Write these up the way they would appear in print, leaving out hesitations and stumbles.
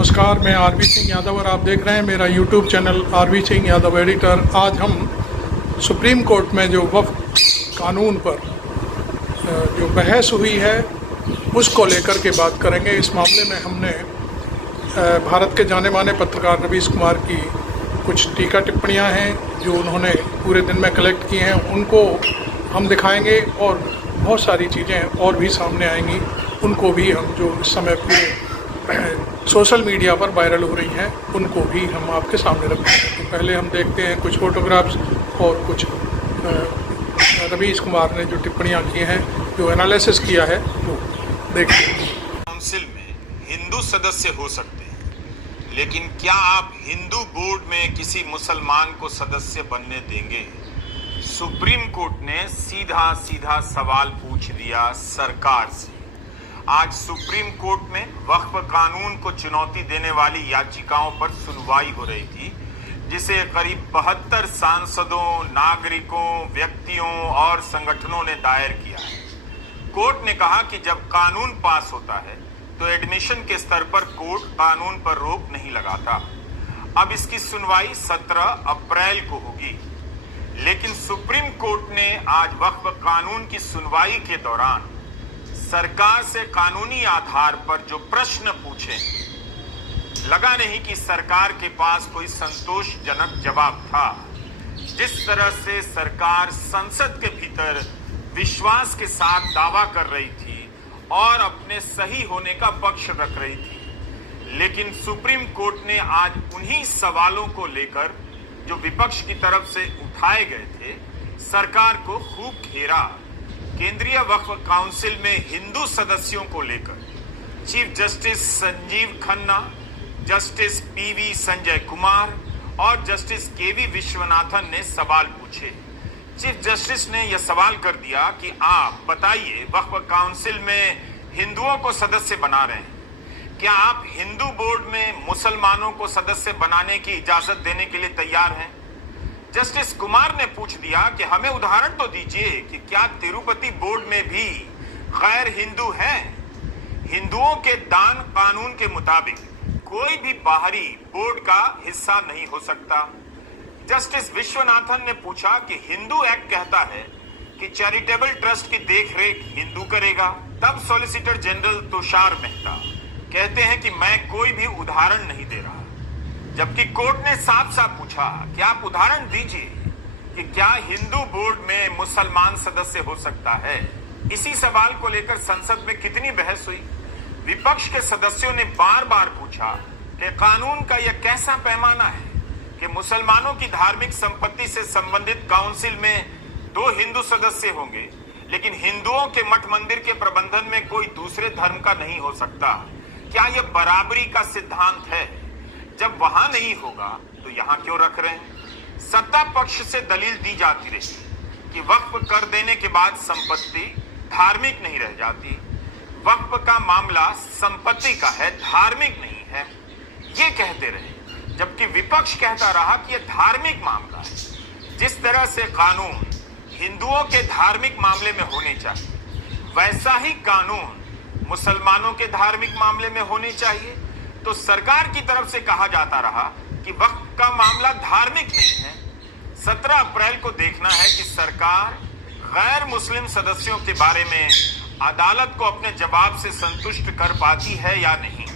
नमस्कार, मैं आरवी सिंह यादव और आप देख रहे हैं मेरा YouTube channel RV Singh Yadav editor. आज हम सुप्रीम कोर्ट में जो वक्फ कानून पर जो बहस हुई है उसको लेकर के बात करेंगे। इस मामले में हमने भारत के जाने माने पत्रकार रवीश कुमार की कुछ टीका टिप्पणियां हैं जो उन्होंने पूरे दिन में कलेक्ट की हैं, उनको हम दिखाएंगे और बहुत सारी चीज़ें और भी सामने आएंगी, उनको भी हम जो इस समय पूरे सोशल मीडिया पर वायरल हो रही हैं उनको भी हम आपके सामने रखेंगे। तो पहले हम देखते हैं कुछ फोटोग्राफ्स और कुछ रवीश कुमार ने जो टिप्पणियां की हैं, जो एनालिसिस किया है, वो देखिए। काउंसिल में हिंदू सदस्य हो सकते हैं, लेकिन क्या आप हिंदू बोर्ड में किसी मुसलमान को सदस्य बनने देंगे? सुप्रीम कोर्ट ने सीधा सीधा सवाल पूछ दिया सरकार से। आज सुप्रीम कोर्ट में वक्फ कानून को चुनौती देने वाली याचिकाओं पर सुनवाई हो रही थी, जिसे करीब 72 सांसदों, नागरिकों, व्यक्तियों और संगठनों ने दायर किया है। कोर्ट ने कहा कि जब कानून पास होता है तो एडमिशन के स्तर पर कोर्ट कानून पर रोक नहीं लगाता। अब इसकी सुनवाई 17 अप्रैल को होगी, लेकिन सुप्रीम कोर्ट ने आज वक्फ कानून की सुनवाई के दौरान सरकार से कानूनी आधार पर जो प्रश्न पूछे, लगा नहीं कि सरकार के पास कोई संतोषजनक जवाब था। जिस तरह से सरकार संसद के भीतर विश्वास के साथ दावा कर रही थी और अपने सही होने का पक्ष रख रही थी, लेकिन सुप्रीम कोर्ट ने आज उन्हीं सवालों को लेकर जो विपक्ष की तरफ से उठाए गए थे, सरकार को खूब घेरा। केंद्रीय वक्फ काउंसिल में हिंदू सदस्यों को लेकर chief justice Sanjeev Khanna, justice PV Sanjay Kumar और जस्टिस केवी विश्वनाथन ने सवाल पूछे। चीफ जस्टिस ने यह सवाल कर दिया कि आप बताइए, वक्फ काउंसिल में हिंदुओं को सदस्य बना रहे हैं, क्या आप हिंदू बोर्ड में मुसलमानों को सदस्य बनाने की इजाजत देने के लिए तैयार हैं? जस्टिस कुमार ने पूछ दिया कि हमें उदाहरण तो दीजिए कि क्या तिरुपति बोर्ड में भी गैर हिंदू हैं? हिंदुओं के दान कानून के मुताबिक कोई भी बाहरी बोर्ड का हिस्सा नहीं हो सकता। जस्टिस विश्वनाथन ने पूछा कि हिंदू एक्ट कहता है कि चैरिटेबल ट्रस्ट की देखरेख हिंदू करेगा। तब सॉलिसिटर जनरल तुषार मेहता कहते हैं कि मैं कोई भी उदाहरण नहीं दे रहा, जबकि कोर्ट ने साफ साफ पूछा कि आप उदाहरण दीजिए कि क्या हिंदू बोर्ड में मुसलमान सदस्य हो सकता है। इसी सवाल को लेकर संसद में कितनी बहस हुई। विपक्ष के सदस्यों ने बार बार पूछा कि कानून का यह कैसा पैमाना है कि मुसलमानों की धार्मिक संपत्ति से संबंधित काउंसिल में 2 हिंदू सदस्य होंगे, लेकिन हिंदुओं के मठ मंदिर के प्रबंधन में कोई दूसरे धर्म का नहीं हो सकता। क्या यह बराबरी का सिद्धांत है? जब वहां नहीं होगा तो यहां क्यों रख रहे हैं? सत्ता पक्ष से दलील दी जाती रही कि वक्फ कर देने के बाद संपत्ति धार्मिक नहीं रह जाती। वक्फ का मामला संपत्ति का है, धार्मिक नहीं है, ये कहते रहे, जबकि विपक्ष कहता रहा कि यह धार्मिक मामला है। जिस तरह से कानून हिंदुओं के धार्मिक मामले में होने चाहिए, वैसा ही कानून मुसलमानों के धार्मिक मामले में होने चाहिए। तो सरकार की तरफ से कहा जाता रहा कि वक्फ का मामला धार्मिक नहीं है। 17 अप्रैल को देखना है कि सरकार गैर मुस्लिम सदस्यों के बारे में अदालत को अपने जवाब से संतुष्ट कर पाती है या नहीं।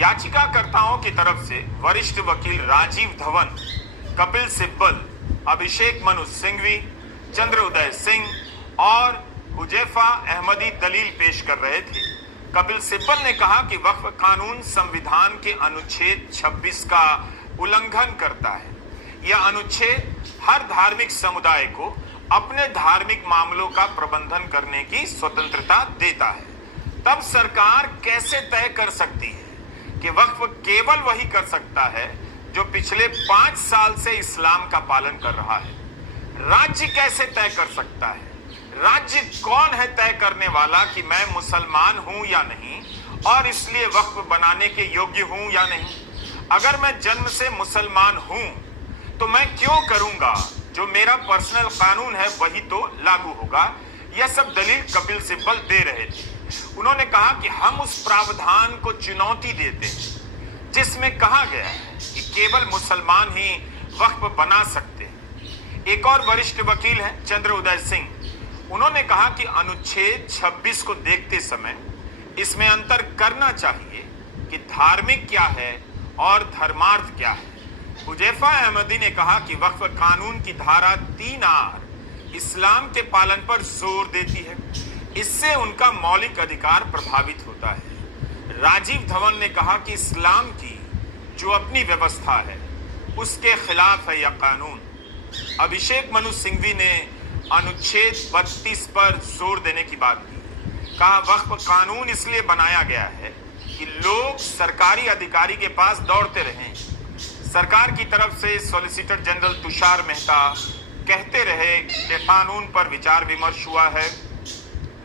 याचिकाकर्ताओं की तरफ से वरिष्ठ वकील राजीव धवन, कपिल सिब्बल, अभिषेक मनु सिंघवी, चंद्र उदय सिंह और हुजैफा अहमदी दलील पेश कर रहे थे। कपिल सिब्बल ने कहा कि वक्फ कानून संविधान के अनुच्छेद 26 का उल्लंघन करता है। यह अनुच्छेद हर धार्मिक समुदाय को अपने धार्मिक मामलों का प्रबंधन करने की स्वतंत्रता देता है। तब सरकार कैसे तय कर सकती है कि वक्फ केवल वही कर सकता है जो पिछले 5 साल से इस्लाम का पालन कर रहा है? राज्य कैसे तय कर सकता है? राज्य कौन है तय करने वाला कि मैं मुसलमान हूं या नहीं और इसलिए वक्फ बनाने के योग्य हूं या नहीं? अगर मैं जन्म से मुसलमान हूं तो मैं क्यों करूंगा? जो मेरा पर्सनल कानून है वही तो लागू होगा। यह सब दलील कपिल सिब्बल दे रहे थे। उन्होंने कहा कि हम उस प्रावधान को चुनौती देते हैं जिसमें कहा गया है कि केवल मुसलमान ही वक्फ बना सकते हैं। एक और वरिष्ठ वकील हैं चंद्र उदय सिंह, उन्होंने कहा कि अनुच्छेद 26 को देखते समय इसमें अंतर करना चाहिए कि धार्मिक क्या है और धर्मार्थ क्या है। हुजैफा अहमदी ने कहा कि वक्फ कानून की धारा 3R इस्लाम के पालन पर जोर देती है, इससे उनका मौलिक अधिकार प्रभावित होता है। राजीव धवन ने कहा कि इस्लाम की जो अपनी व्यवस्था है उसके खिलाफ है यह कानून। अभिषेक मनु सिंघवी ने अनुच्छेद 32 पर जोर देने की बात की, कहा वक्फ कानून इसलिए बनाया गया है कि लोग सरकारी अधिकारी के पास दौड़ते रहें। सरकार की तरफ से सॉलिसिटर जनरल तुषार मेहता कहते रहे कि कानून पर विचार विमर्श हुआ है,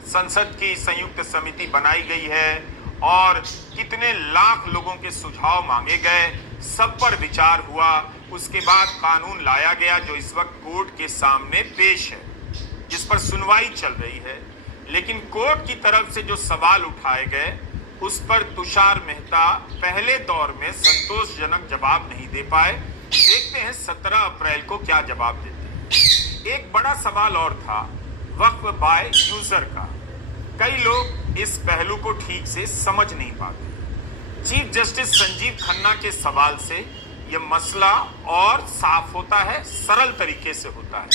संसद की संयुक्त समिति बनाई गई है और कितने लाख लोगों के सुझाव मांगे गए, सब पर विचार हुआ, उसके बाद कानून लाया गया जो इस वक्त कोर्ट के सामने पेश है, जिस पर सुनवाई चल रही है। लेकिन कोर्ट की तरफ से जो सवाल उठाए गए उस पर तुषार मेहता पहले दौर में संतोषजनक जवाब नहीं दे पाए। देखते हैं 17 अप्रैल को क्या जवाब देते हैं। एक बड़ा सवाल और था वक्फ बाय यूजर का। कई लोग इस पहलू को ठीक से समझ नहीं पाते। चीफ जस्टिस संजीव खन्ना के सवाल से यह मसला और साफ होता है, सरल तरीके से होता है।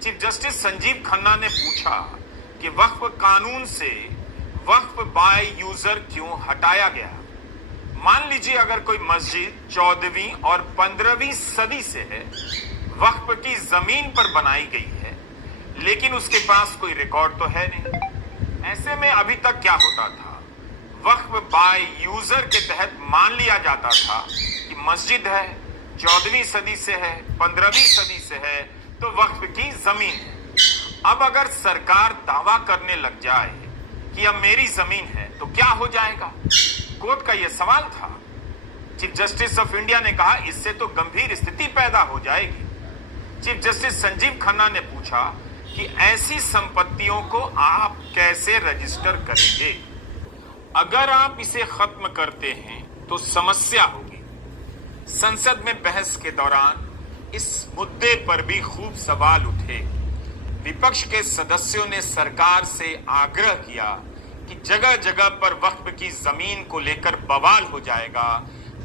चीफ जस्टिस संजीव खन्ना ने पूछा कि वक्फ कानून से वक्फ बाय यूजर क्यों हटाया गया। मान लीजिए अगर कोई मस्जिद 14वीं और 15वीं सदी से है, वक्फ की जमीन पर बनाई गई है, लेकिन उसके पास कोई रिकॉर्ड तो है नहीं। ऐसे में अभी तक क्या होता था, वक्फ बाय यूजर के तहत मान लिया जाता था कि मस्जिद है, 14वीं सदी से है, 15वीं सदी से है, तो वक्फ की जमीन है। अब अगर सरकार दावा करने लग जाए कि अब मेरी जमीन है तो क्या हो जाएगा, कोर्ट का यह सवाल था। चीफ जस्टिस ऑफ इंडिया ने कहा इससे तो गंभीर स्थिति पैदा हो जाएगी। चीफ जस्टिस संजीव खन्ना ने पूछा कि ऐसी संपत्तियों को आप कैसे रजिस्टर करेंगे। अगर आप इसे खत्म करते हैं तो समस्या होगी। संसद में बहस के दौरान इस मुद्दे पर भी खूब सवाल उठे। विपक्ष के सदस्यों ने सरकार से आग्रह किया कि जगह जगह पर वक्फ की जमीन को लेकर बवाल हो जाएगा,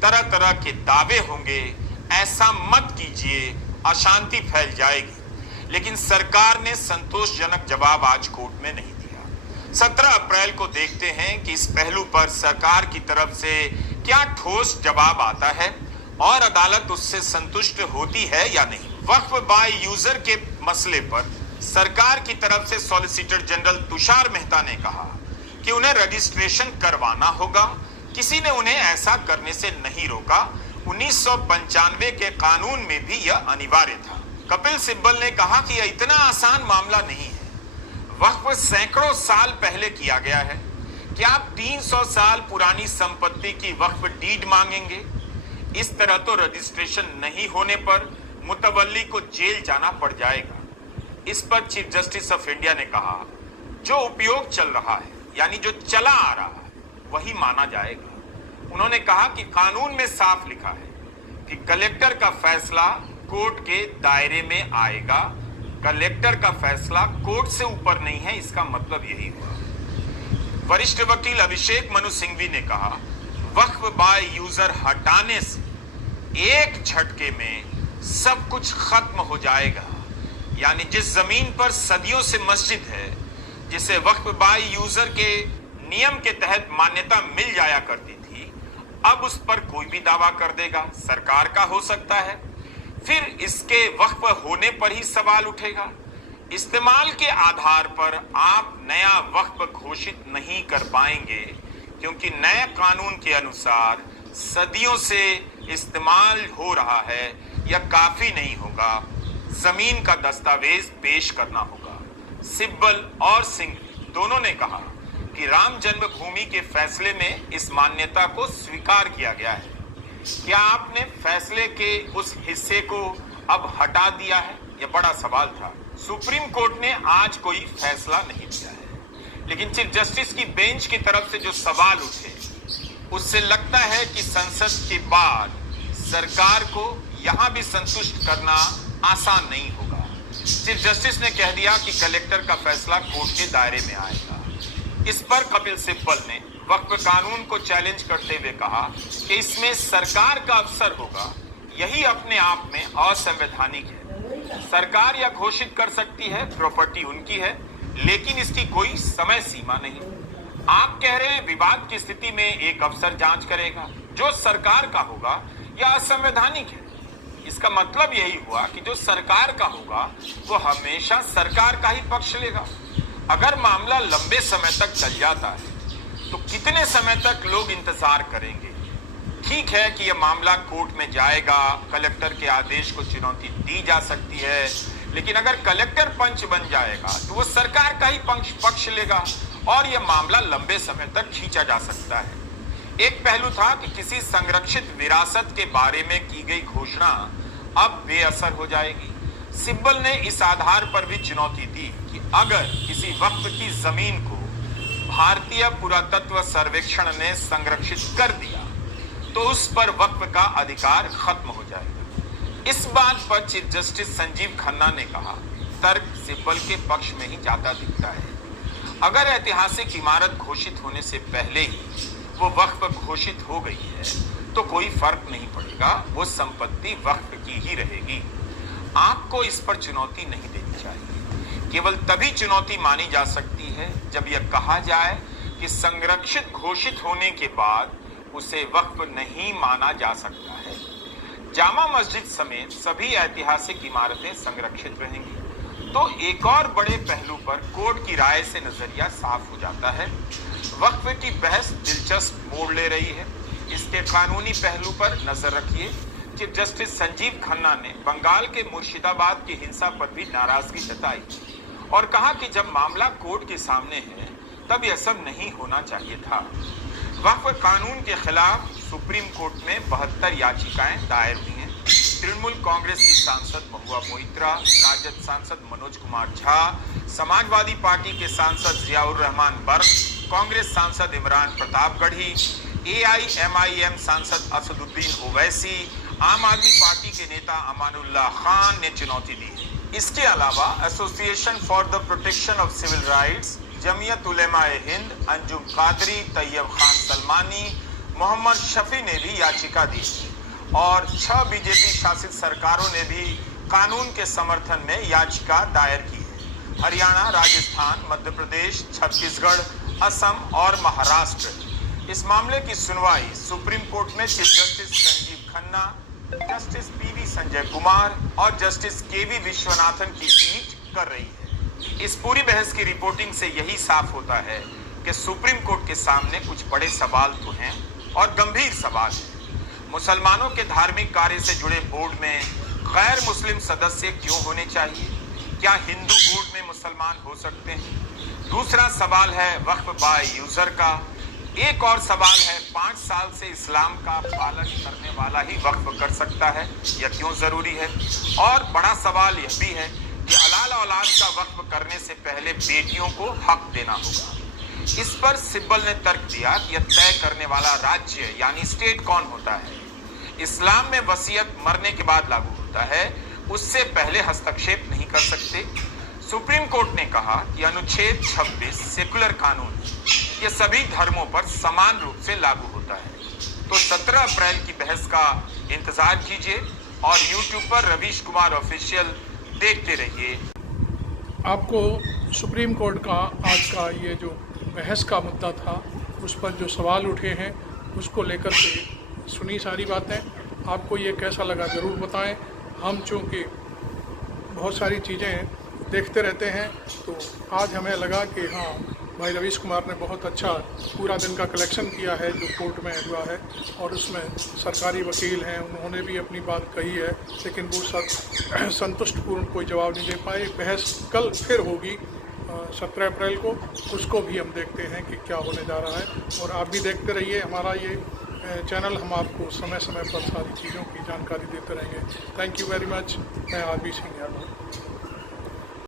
तरह तरह के दावे होंगे, ऐसा मत कीजिए, अशांति फैल जाएगी। लेकिन सरकार ने संतोषजनक जवाब आज कोर्ट में नहीं दिया। 17 अप्रैल को देखते हैं कि इस पहलू पर सरकार की तरफ से क्या ठोस जवाब आता है और अदालत उससे संतुष्ट होती है या नहीं। वक्फ बाय यूजर के मसले पर सरकार की तरफ से सॉलिसिटर जनरल तुषार मेहता ने कहा कि उन्हें रजिस्ट्रेशन करवाना होगा। किसी ने उन्हें ऐसा करने से नहीं रोका। 1995 के कानून में भी यह अनिवार्य था। कपिल सिब्बल ने कहा कि यह इतना आसान मामला नहीं है। वक्फ सैकड़ों साल पहले किया गया है। क्या आप 300 साल पुरानी संपत्ति की वक्फ डीड मांगेंगे? इस तरह तो रजिस्ट्रेशन नहीं होने पर मुतवल्ली को जेल जाना पड़ जाएगा। इस पर चीफ जस्टिस ऑफ इंडिया ने कहा जो उपयोग चल रहा है, यानी जो चला आ रहा है, वही माना जाएगा। उन्होंने कहा कि कानून में साफ लिखा है कि कलेक्टर का फैसला कोर्ट के दायरे में आएगा। कलेक्टर का फैसला कोर्ट से ऊपर नहीं है, इसका मतलब यही हुआ। वरिष्ठ वकील अभिषेक मनु सिंघवी ने कहा वक्फ बाय यूजर हटाने से एक झटके में सब कुछ खत्म हो जाएगा। यानी जिस जमीन पर सदियों से मस्जिद है, जिसे वक्फ बाय यूजर के नियम के तहत मान्यता मिल जाया करती थी, अब उस पर कोई भी दावा कर देगा, सरकार का हो सकता है, फिर इसके वक्फ होने पर ही सवाल उठेगा। इस्तेमाल के आधार पर आप नया वक्फ घोषित नहीं कर पाएंगे, क्योंकि नए कानून के अनुसार सदियों से इस्तेमाल हो रहा है, यह काफी नहीं होगा, जमीन का दस्तावेज पेश करना होगा। सिब्बल और सिंह दोनों ने कहा कि राम जन्मभूमि के फैसले में इस मान्यता को स्वीकार किया गया है। क्या आपने फैसले के उस हिस्से को अब हटा दिया है? यह बड़ा सवाल था। सुप्रीम कोर्ट ने आज कोई फैसला नहीं दिया है, लेकिन चीफ जस्टिस की बेंच की तरफ से जो सवाल उठे उससे लगता है कि संसद के बाद सरकार को यहां भी संतुष्ट करना आसान नहीं होगा। चीफ जस्टिस ने कह दिया कि कलेक्टर का फैसला कोर्ट के दायरे में आएगा। इस पर कपिल सिब्बल ने वक्फ कानून को चैलेंज करते हुए कहा कि इसमें सरकार का अफसर होगा, यही अपने आप में असंवैधानिक है। सरकार यह घोषित कर सकती है प्रॉपर्टी उनकी है, लेकिन इसकी कोई समय सीमा नहीं। आप कह रहे हैं विवाद की स्थिति में एक अफसर जांच करेगा, जो सरकार का होगा यह असंवैधानिक है। इसका मतलब यही हुआ कि जो सरकार का होगा वो हमेशा सरकार का ही पक्ष लेगा। अगर मामला लंबे समय तक चल जाता है तो कितने समय तक लोग इंतजार करेंगे? ठीक है कि यह मामला कोर्ट में जाएगा, कलेक्टर के आदेश को चुनौती दी जा सकती है, लेकिन अगर कलेक्टर पंच बन जाएगा तो वो सरकार का ही पक्ष लेगा और यह मामला लंबे समय तक खींचा जा सकता है। एक पहलू था कि किसी संरक्षित विरासत के बारे में की गई घोषणा अब बेअसर हो जाएगी। सिब्बल ने इस आधार पर भी चुनौती दी कि अगर किसी वक्फ की जमीन को भारतीय पुरातत्व सर्वेक्षण ने संरक्षित कर दिया तो उस पर वक्फ का अधिकार खत्म हो जाएगा। इस बात पर चीफ जस्टिस संजीव खन्ना ने कहा, तर्क सिब्बल के पक्ष में ही ज्यादा दिखता है। अगर ऐतिहासिक इमारत घोषित होने से पहले ही वो वक्फ घोषित हो गई है तो कोई फर्क नहीं पड़ेगा, वो संपत्ति वक्फ की ही रहेगी। आपको इस पर चुनौती नहीं देनी चाहिए। केवल तभी चुनौती मानी जा सकती है जब यह कहा जाए कि संरक्षित घोषित होने के बाद उसे वक्फ नहीं माना जा सकता है। जामा मस्जिद समेत सभी ऐतिहासिक इमारतें संरक्षित रहेंगी तो एक और बड़े पहलू पर कोर्ट की राय से नजरिया साफ हो जाता है। वक्फ की बहस दिलचस्प मोड़ ले रही है। इसके कानूनी पहलू पर नजर रखिए। चीफ जस्टिस संजीव खन्ना ने बंगाल के मुर्शिदाबाद की हिंसा पर भी नाराजगी जताई और कहा कि जब मामला कोर्ट के सामने है तब यह सब नहीं होना चाहिए था। वक्फ कानून के खिलाफ सुप्रीम कोर्ट में 72 याचिकाएं दायर हुई हैं। तृणमूल कांग्रेस की सांसद महुआ मोइत्रा, राजद सांसद मनोज कुमार झा, समाजवादी पार्टी के सांसद जियाउर रहमान बर्क, कांग्रेस सांसद इमरान प्रतापगढ़ी, AIMIM सांसद असदुद्दीन ओवैसी, आम आदमी पार्टी के नेता अमानुल्लाह खान ने चुनौती दी। इसके अलावा association for the protection of civil rights, Jamiat Ulemae Hind, Anjum Qadri, Tayyab Khan Salmani, Mohammad Shafi ने भी याचिका दी और 6 बीजेपी शासित सरकारों ने भी कानून के समर्थन में याचिका दायर की है। हरियाणा, राजस्थान, मध्य प्रदेश, छत्तीसगढ़, असम और महाराष्ट्र। इस मामले की सुनवाई सुप्रीम कोर्ट में chief justice Sanjeev Khanna, justice PV Sanjay Kumar और जस्टिस KV विश्वनाथन की पीठ कर रही है। इस पूरी बहस की रिपोर्टिंग से यही साफ होता है कि सुप्रीम कोर्ट के सामने कुछ बड़े सवाल तो हैं और गंभीर सवाल हैं। मुसलमानों के धार्मिक कार्य से जुड़े बोर्ड में गैर मुस्लिम सदस्य क्यों होने चाहिए? क्या हिंदू बोर्ड में मुसलमान हो सकते हैं? दूसरा सवाल है वक्फ बाय यूजर का। एक और सवाल है 5 साल से इस्लाम का पालन करने वाला ही वक्फ कर सकता है, यह क्यों जरूरी है? और बड़ा सवाल यह भी है कि हलाल औलाद का वक्फ करने से पहले बेटियों को हक देना होगा। इस पर सिब्बल ने तर्क दिया कि यह तय करने वाला राज्य यानी स्टेट कौन होता है। इस्लाम में वसीयत मरने के बाद लागू होता है, उससे पहले हस्तक्षेप नहीं कर सकते। सुप्रीम कोर्ट ने कहा कि अनुच्छेद 26 सेकुलर कानून ये सभी धर्मों पर समान रूप से लागू होता है। तो 17 अप्रैल की बहस का इंतजार कीजिए और YouTube पर रवीश कुमार ऑफिशियल देखते रहिए। आपको सुप्रीम कोर्ट का आज का ये जो बहस का मुद्दा था, उस पर जो सवाल उठे हैं उसको लेकर के सुनी सारी बातें। आपको ये कैसा लगा ज़रूर बताएं। हम चूँकि बहुत सारी चीज़ें देखते रहते हैं तो आज हमें लगा कि हाँ भाई रवीश कुमार ने बहुत अच्छा पूरा दिन का कलेक्शन किया है जो कोर्ट में हुआ है, और उसमें सरकारी वकील हैं, उन्होंने भी अपनी बात कही है, लेकिन वो सब संतुष्टपूर्ण कोई जवाब नहीं दे पाए। बहस कल फिर होगी 17 अप्रैल को, उसको भी हम देखते हैं कि क्या होने जा रहा है। और आप भी देखते रहिए हमारा ये चैनल, हम आपको समय समय पर सारी चीज़ों की जानकारी देते रहेंगे। Thank you very much. मैं RV सिंह यादव।